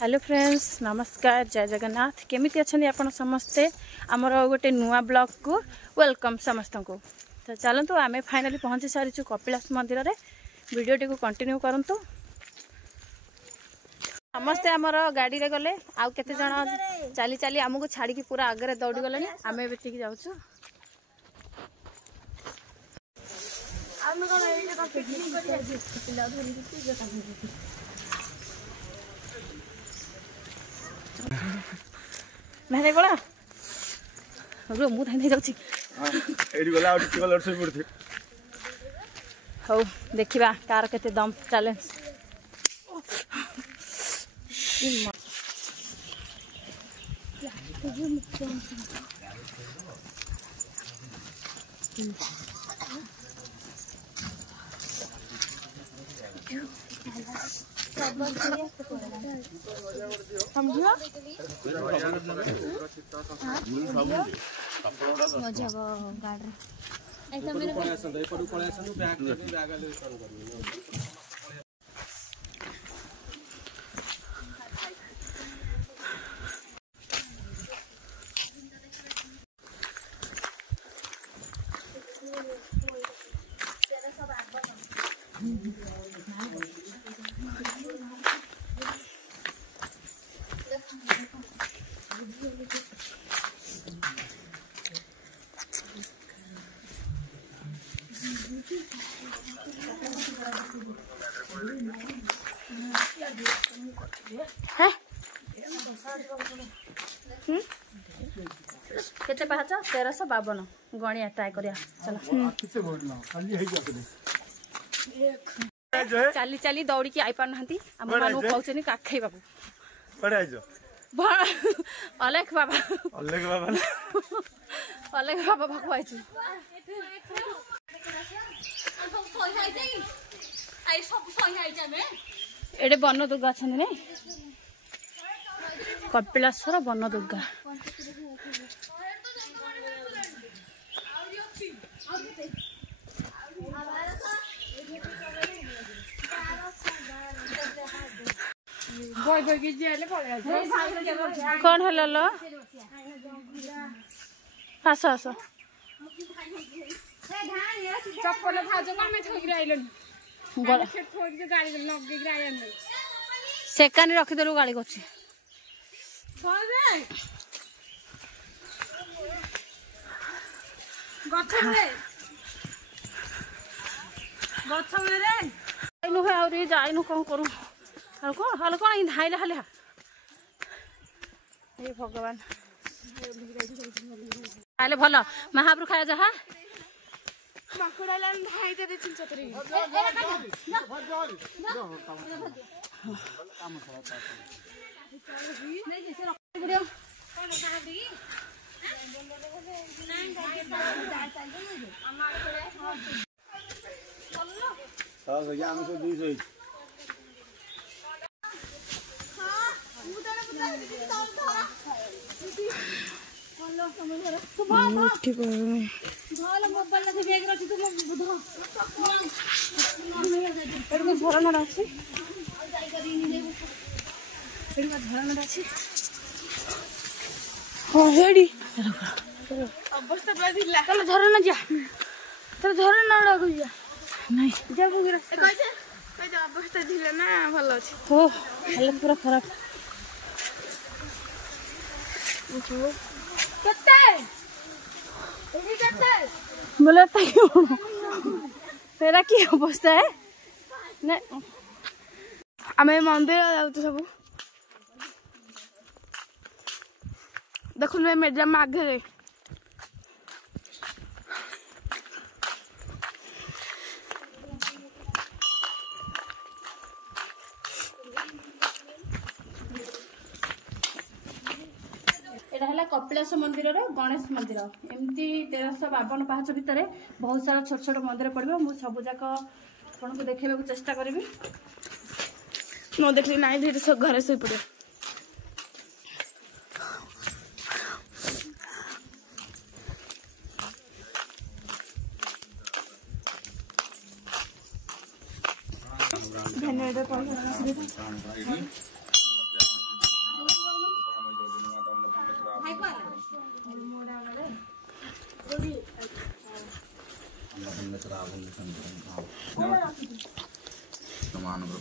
Hello friends नमस्कार जय जगन्नाथ केमिति अच्छे आपण समस्ते आमर गोटे नुआ ब्लॉग को वेलकम समस्त को। तो चलतु आम फाइनाली पहुँची सारी कपिलास मंदिर रे वीडियो टी को कंटिन्यू करंतु। समस्ते आमर गाड़ी रे गले आउ केते जण चली चली आमको छाड़ी पूरा आगे दौड़ी गले आम एटिक जाऊँ। नहीं बड़ा रो मु थाई जाउछि एडी गला आउट कलर से पड़थे हो देखिबा कार केते दम चैलेंज केते पाहच 1352 गणिया ट्राई करिया चलो चली चली दौड़ी की आई पार नहंती हम मानु कहउछनी काखई बाबू पड़े आइजो अलेख बाबा भागो आइछु एडे बन दुर्गा छन ने कपिलासर बन दुर्गा कौन है लो आस आस चप्पल सेकानी रखीदेलु गाड़ी कर जाइनु कौन करूँ कौन कौन धाइला खाली ये भगवान खाइले भल महाप्रभु खाया जहा झरना जा झरना नहीं अवस्था ढिला ना भल अच्छे हो हालत पूरा खराब बोले तेरा की अवस्था है ना आम मंदिर जाऊँ सब देखु मेडियम आगे कपिलास मंदिर गणेश मंदिर एमती 1352 पाहाच भितर बहुत सारा छोट छोट मंदिर पड़ो मुझे सब जाक आपको देखा चेष्टा करी न देखली ना घरे शो पड़े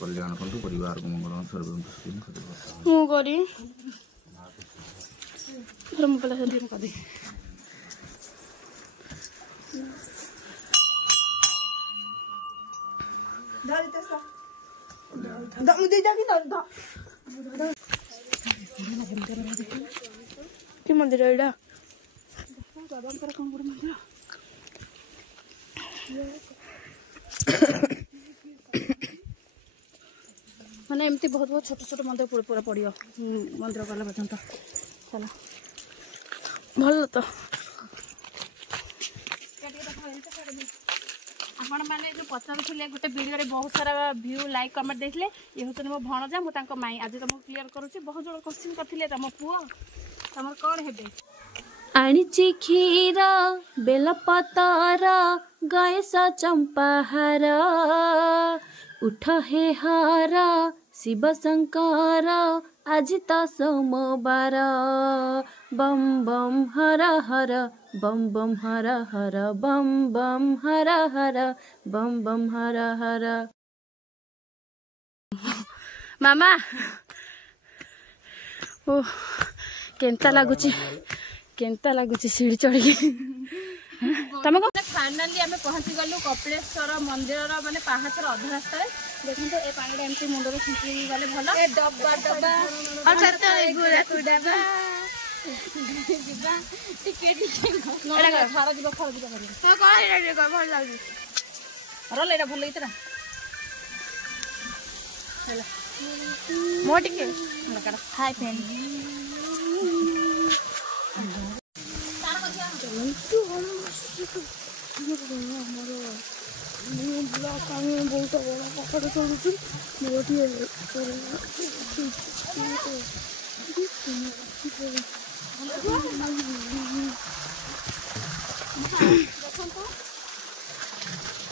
कल्याण करतु परिवार को मंगल सर्व मु करी धर्म पला से कर दे कि मंदिर एडा बाबा कौन गुड़ मंदिर माने एमती बहुत बहुत छोट छोट मंदिर पूरा पूरा पड़ियो मंदिर गला पर्यंत चला भल तो आपण मैंने जो पचारे गोटे वीडियो रे बहुत सारा व्यू लाइक कमेंट देखले ये हूँ मो भणजा मु तांको माई आज तुमको क्लियर करूची बहुत जन क्वेश्चन करथिले तम पुओ तमर कोन हेबे आनिची खीर बेलपतर गयसा चंपाहार उठ हे हार शिव शंकर आज तो सोमवार बम बम हर हर बम बम हर हर बम बम हर हर बम बम हर हर मामा ओ केंता लागुची सीढ़ी चढ़ी तुम फाइनाली आम पहुँची गलु कपिलेश्वर मंदिर माने पहाचर अधा रास्ता देखो ए पानी एमती मुंडे छिंची गले भल डब्बा डब्बा हाय फ्रेंड बहुत बड़ा पकड़ चलुची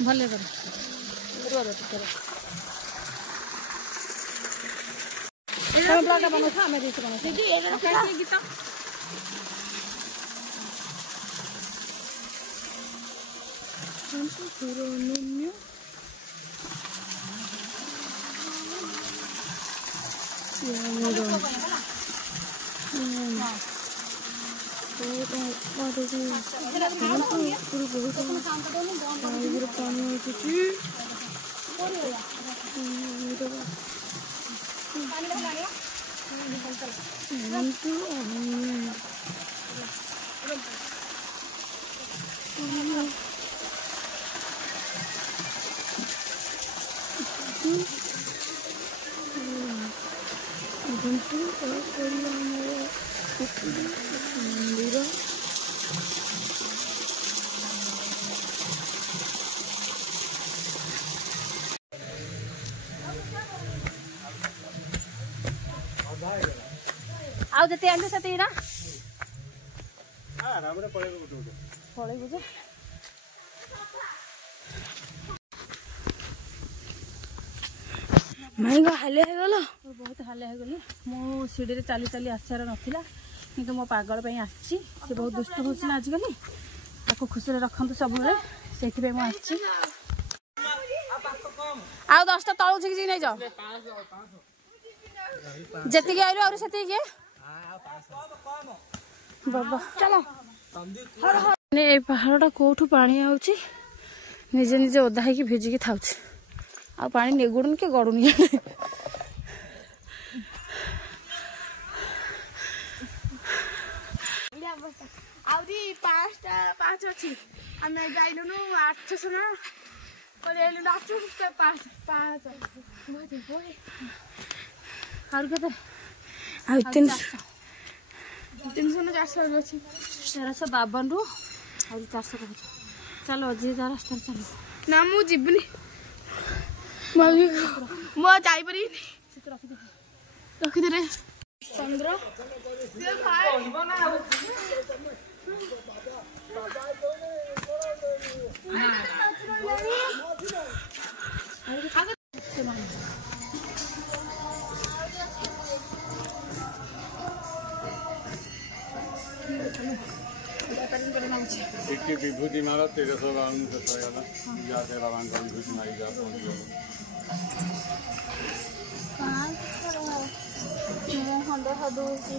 भले गीत आउ जति आलु सती ना आराम रे पळेबो जे महंगा हाले है गलो बहुत हाले है गली मो सीढ़ी रे चली चली आसार नथिला किंतु मो पागल पई आछि से बहुत दुष्ट होछि ना आजकल ताको खुशी रे रखंतु सब रे सेथि पे मो आछि आउ 10 टा तळु झिक नै जाओ जति के आइलो और सेति के बाबा चलो ने ए पहाड़टा कोठू पानी आउची निजे निजे ओदा है कि भिजिकी थाउची आ पानी नेगुडुन के गडुनी आउरी पाँच अछि हमें जाइलु नु 800 ना परेलु 800 पाँच बहुत बोय और के आ 300 ना 400 अछि 452 रु और 400 रहछ चलो जे जा रास्ता चलो ना मु जिबनी मो जाई परी रखि दे रे 15 दे भाई विभूति मारा 1300 जाते बाबा विभूति मारी जा ଖଣ୍ଡ ସଦଉଛି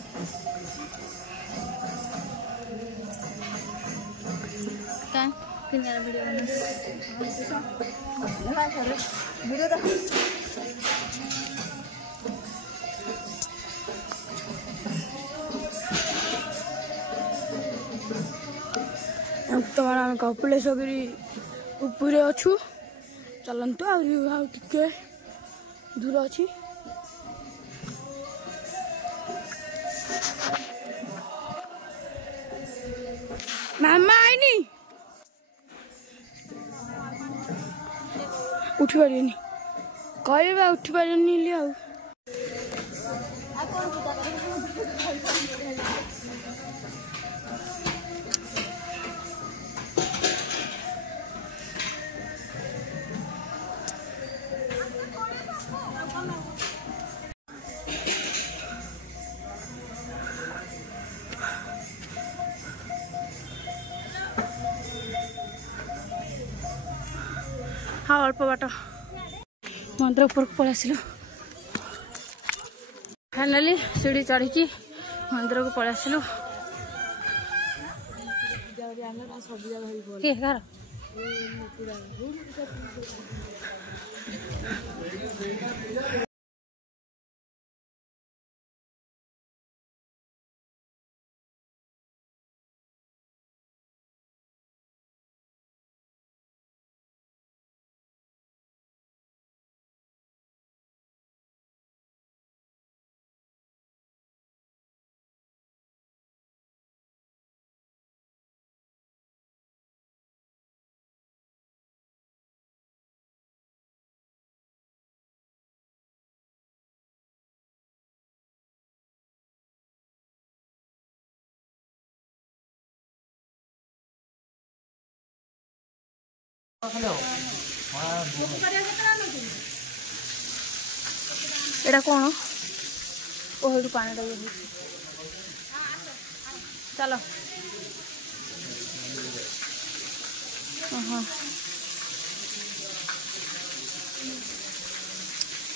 ବର୍ତ୍ତମାନ ଆମେ କପିଳେଶ୍ୱଗିରି ଉପରେ ଅଛୁ। ଚାଲନ୍ତୁ ଆଉ ଟିକେ ଦୂର ଅଛି। ମାମା ଆଇନି ଉଠି ପାରିବେନି କହିବେ ଉଠି ପାରିବେନି ଆଉ हाँ अल्प बाट मंदिर उपरको पलि आसिलु फाइनाली सीढ़ी चढ़ी मंदिर को पलि आसिलु एटा कौन ओह पानी चलो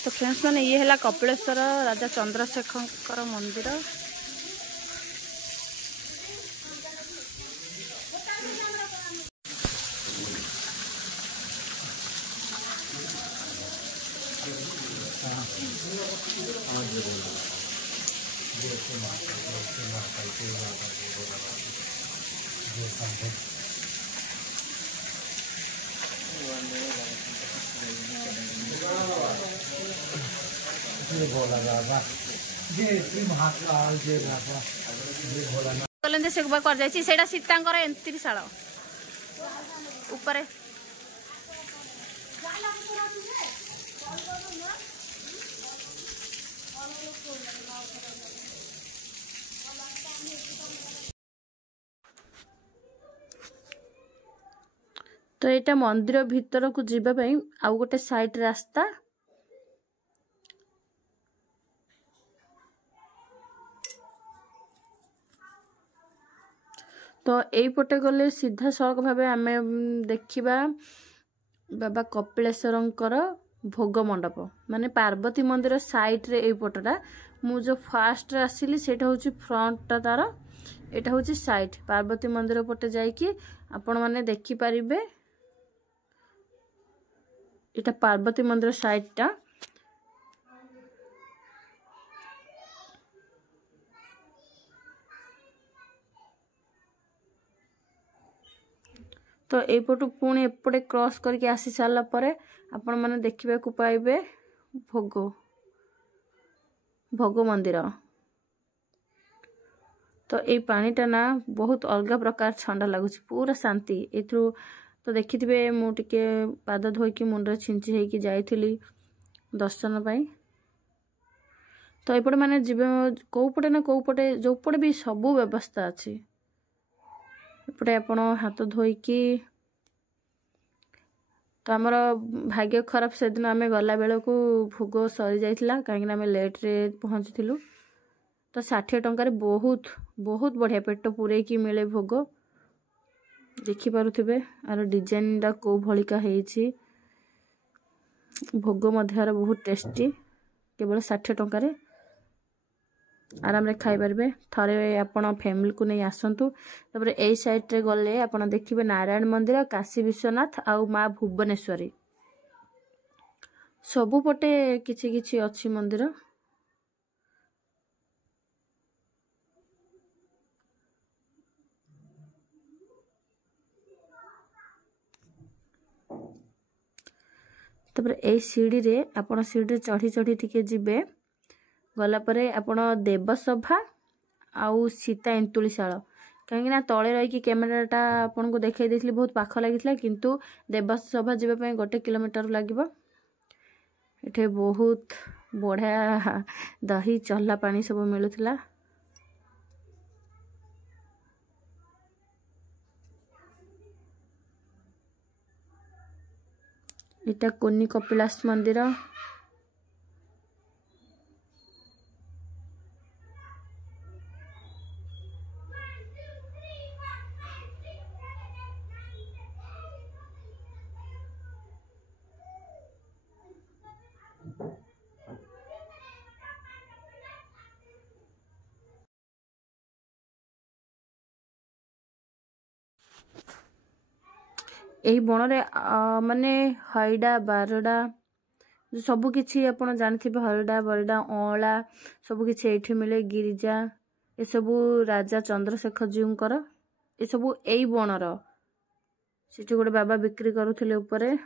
तो फ्रेंड्स मैंने ये है कपिलेश्वर राजा चंद्रशेखर मंदिर। से कर जाइए सेटा सीतांकर एंत्री शाल ऊपर तो यहाँ मंदिर भीतर को जीवाई आउ गोटे साइड रास्ता तो यहीपटे गले सीधा सड़क भाव आम देखा बाबा कपिलेश्वरंकर भोग मंडप माने पार्वती मंदिर साइड रे यहीपटा मु जो फास्ट आसिली सेटा होची फ्रंटटा तार एटा होची साइड पार्वती मंदिर पटे जाइकी आपण माने देखि परिबे एटा पार्वती मंदिर साइडटा तो यपटू पुणी एपटे क्रॉस करके आसी सारा परे आपण माने देखिबा को पाइबे भोग भोग मंदिर। तो ये पानीटा ना बहुत अलग प्रकार ठंडा लगुच पूरा शांति एथु तो देखिथिबे मु टिके पाद धोइकी मुंडरे छिंची हेकी जाइथिली दर्शन पाई। तो एपटे माने जीवे कोपटे ना कोपटे जोपटे भी सबु व्यवस्था अछि एपटे आपण हाथ धोइकी तो आमर भाग्य खराब से दिन आम गला बेल को भोग सरी जाइथिला कहीं आम लेट रे पहुँचीलु तो 60 टंकार बहुत बहुत बढ़िया पेट पूरे की मिले भोग देखि पारुथिबे आर डिजाइन डा को भलिका हेछि भोग मध्यार बहुत टेस्टी केवल 60 टंकार आराम रे खाई पारे थरे आपण फैमिली को नहीं आसतु तापर ए साइड रे गले आपण देखिबे नारायण मंदिर काशी विश्वनाथ आउ माँ भुवनेश्वरी सबु पटे किछि किछि अछि मंदिर तापर ए सीढ़ी रे आपण सीढ़ी रे चढ़ी चढ़ी टिके जिबे गला परे आपण देवसभा आउ सीता एंतुलीशाल कहीं तले रही कैमेराटा आपन को देखई देथिली बहुत पाख लागिथिला किंतु देवसभा जिबे पय 1 किलोमीटर लागिबो एठे बहुत बढ़िया दही चल्ला पानी सब मिलुथिला इटा कोनी कपिलास मंदिर एही बनरे माने हाइडा बारडा सबु किछि आपण जानथिबे हरडा बरडा ओला सबु किछि एठी मिले गिरिजा ए सबु राजा चंद्रशेखर जीउकर ए सबु एई बनर सेठी गोटे बाबा बिक्री करूथिले ऊपरे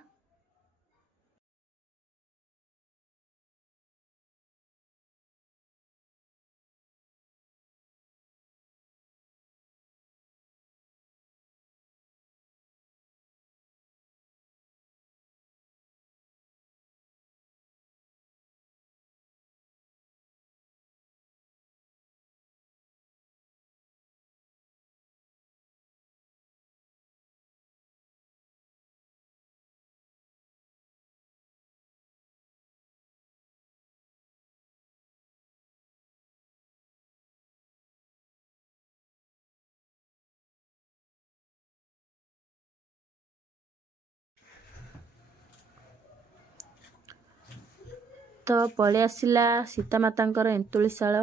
तो पळे आसिला सीतामातांकर एंतुलीशाल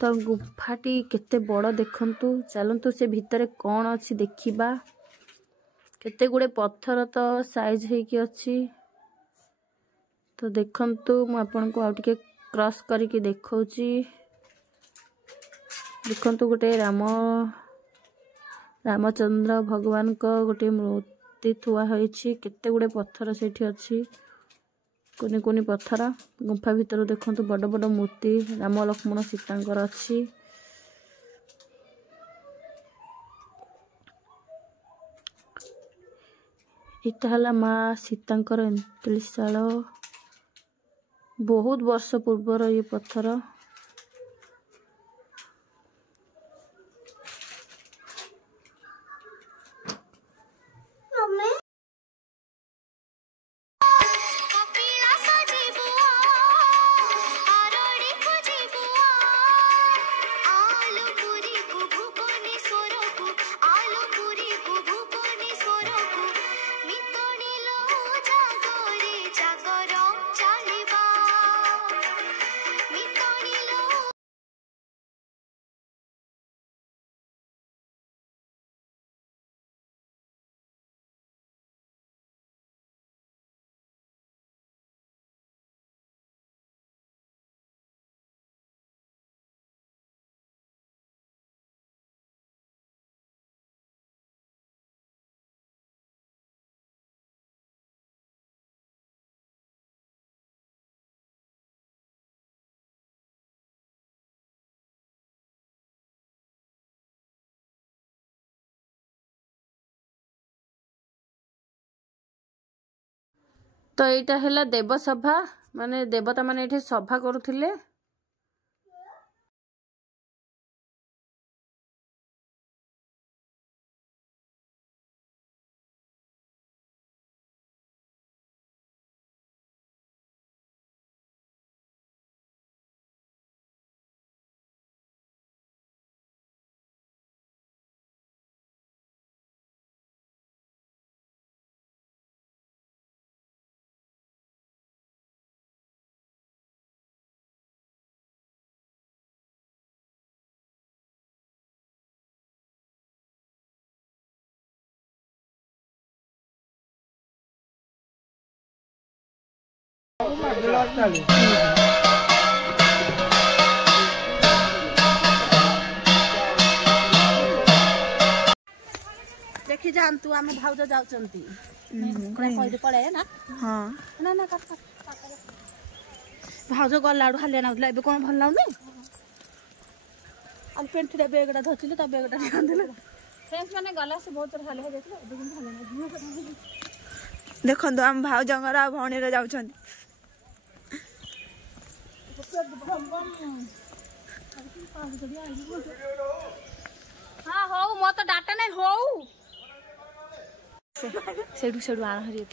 तो गुफाटी केते बड़ देखंतु चलंतु से भितरे कौन अछि देखिबा केते गुडे पत्थर तो साइज हे कि अछि तो देखंतु मु आपन को आउटिके क्रॉस करिके देखौची देखंतु गोटे रामचंद्र भगवान को गोटे मूर्ति थुआ होईची केते गुडे पत्थर सेठी अछि कोनी कोनी पत्थर गुफा भीतर देखंतु बड़ बड़ मूर्ति राम लक्ष्मण सीतांकर अछि इटा हला माँ सीतांकर एंतुलीशाल बहुत वर्ष पूर्वर ये पत्थर तो एटा हैला देवसभा माने देवता माने एठी सभा करूथिले देखी जातु आम भाउज जाउचंती कहि पड़े ना हाँ ना ना भाउज गला आड़ू हालिया नाउला एबे कोन भल लाउनी आ पेंटटा बेगडा धचिले ता बेगडा कांदले फ्रेंड्स माने गला से बहुत हाले हो जाइଥିଲା ଏବେ କିନ୍ତୁ ହାଲେ नाही देखो आम भाउजंगर आ भौणी रे जाउछन हां हो मो तो डाटा नहीं हो सेडू सेडू आण हरी